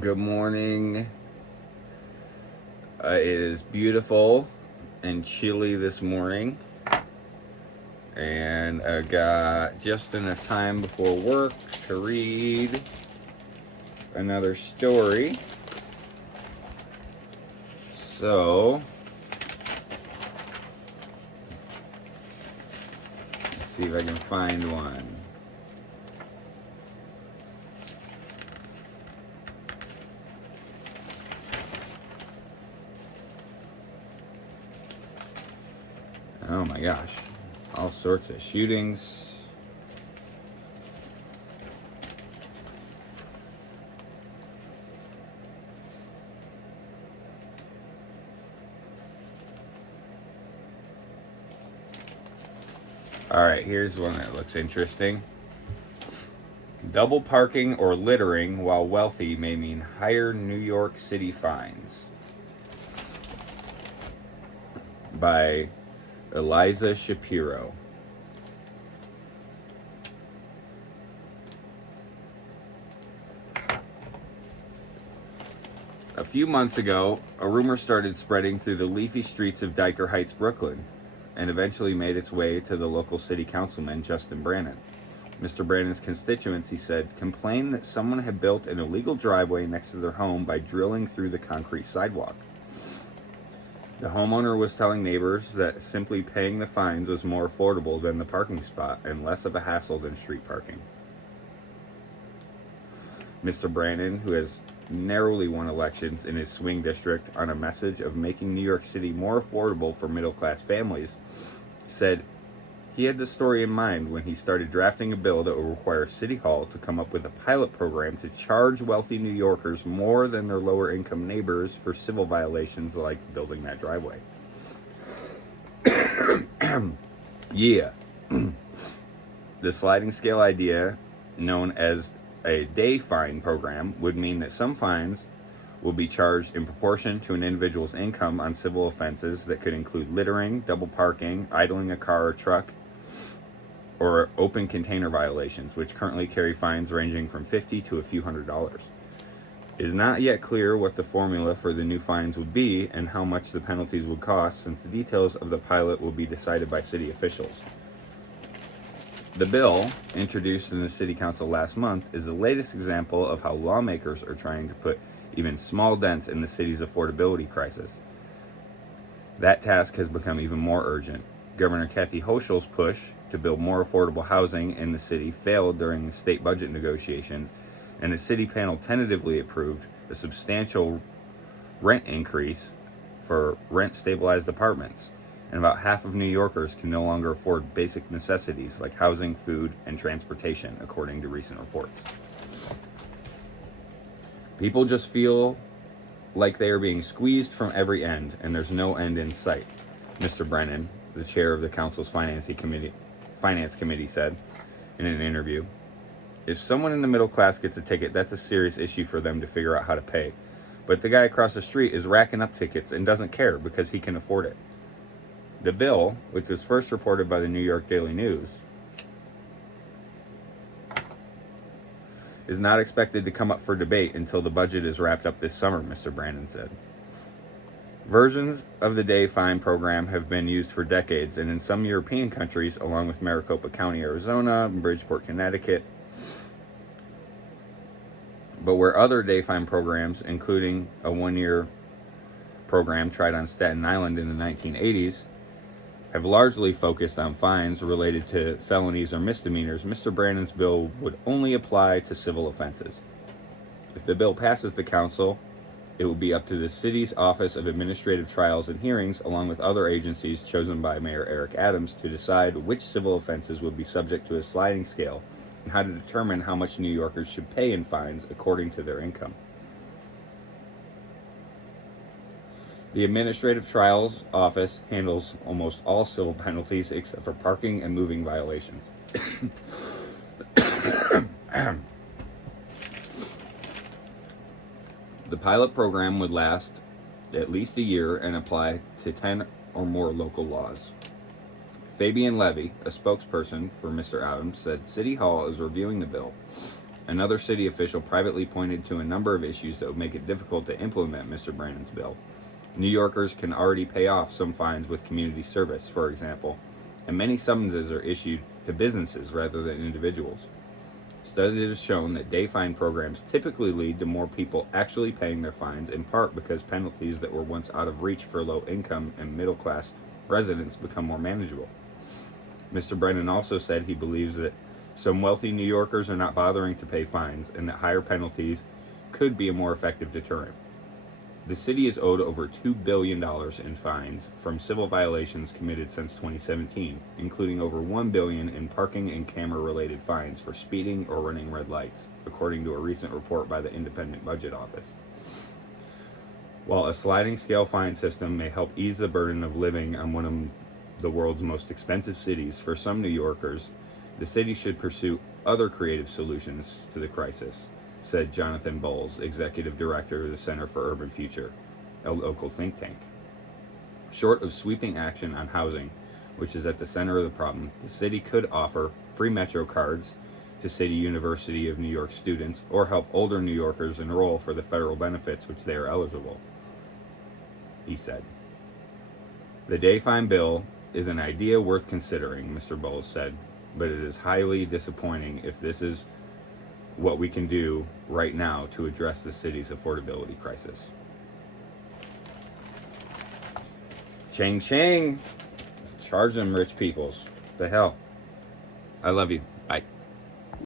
Good morning. It is beautiful and chilly this morning, and I got just enough time before work to read another story. So, let's see if I can find one. Oh my gosh, all sorts of shootings. All right, here's one that looks interesting. Double parking or littering while wealthy may mean higher New York City fines. By Eliza Shapiro. A few months ago, a rumor started spreading through the leafy streets of Dyker Heights, Brooklyn, and eventually made its way to the local city councilman, Justin Brannan. Mr. Brannan's constituents, he said, complained that someone had built an illegal driveway next to their home by drilling through the concrete sidewalk. The homeowner was telling neighbors that simply paying the fines was more affordable than the parking spot and less of a hassle than street parking. Mr. Brannan, who has narrowly won elections in his swing district on a message of making New York City more affordable for middle-class families, said he had the story in mind when he started drafting a bill that would require City Hall to come up with a pilot program to charge wealthy New Yorkers more than their lower-income neighbors for civil violations like building that driveway. Yeah. The sliding scale idea, known as a day fine program, would mean that some fines will be charged in proportion to an individual's income on civil offenses that could include littering, double parking, idling a car or truck, or open container violations, which currently carry fines ranging from $50 to a few $100s. It is not yet clear what the formula for the new fines would be and how much the penalties would cost, since the details of the pilot will be decided by city officials. The bill, introduced in the City Council last month, is the latest example of how lawmakers are trying to put even small dents in the city's affordability crisis. That task has become even more urgent. Governor Kathy Hochul's push to build more affordable housing in the city failed during the state budget negotiations, and the city panel tentatively approved a substantial rent increase for rent-stabilized apartments. And about half of New Yorkers can no longer afford basic necessities like housing, food, and transportation, according to recent reports. People just feel like they are being squeezed from every end, and there's no end in sight, Mr. Brennan, the chair of the council's finance committee, said in an interview. If someone in the middle class gets a ticket, that's a serious issue for them to figure out how to pay. But the guy across the street is racking up tickets and doesn't care because he can afford it. The bill, which was first reported by the New York Daily News, is not expected to come up for debate until the budget is wrapped up this summer, Mr. Brannan said. Versions of the day fine program have been used for decades, and in some European countries, along with Maricopa County, Arizona, and Bridgeport, Connecticut. But where other day fine programs, including a one-year program tried on Staten Island in the 1980s, have largely focused on fines related to felonies or misdemeanors, Mr. Brannan's bill would only apply to civil offenses. If the bill passes the council, it will be up to the city's Office of Administrative Trials and Hearings, along with other agencies chosen by Mayor Eric Adams, to decide which civil offenses would be subject to a sliding scale and how to determine how much New Yorkers should pay in fines according to their income. The Administrative Trials Office handles almost all civil penalties except for parking and moving violations. The pilot program would last at least a year and apply to 10 or more local laws. Fabian Levy, a spokesperson for Mr. Adams, said City Hall is reviewing the bill Another city official privately pointed to a number of issues that would make it difficult to implement Mr. Brannon's bill. New Yorkers can already pay off some fines with community service, for example, and many summonses are issued to businesses rather than individuals. Studies have shown that day fine programs typically lead to more people actually paying their fines, in part because penalties that were once out of reach for low income and middle class residents become more manageable. Mr. Brannon also said he believes that some wealthy New Yorkers are not bothering to pay fines and that higher penalties could be a more effective deterrent. The city is owed over $2 billion in fines from civil violations committed since 2017, including over $1 billion in parking and camera-related fines for speeding or running red lights, according to a recent report by the Independent Budget Office. While a sliding scale fine system may help ease the burden of living on one of the world's most expensive cities for some New Yorkers, the city should pursue other creative solutions to the crisis, said Jonathan Bowles, executive director of the Center for Urban Future, a local think tank. Short of sweeping action on housing, which is at the center of the problem, the city could offer free Metro cards to City University of New York students or help older New Yorkers enroll for the federal benefits which they are eligible, he said. The day fine bill is an idea worth considering, Mr. Bowles said, but it is highly disappointing if this is what we can do right now to address the city's affordability crisis. Ching ching! Charge them, rich peoples. The hell? I love you.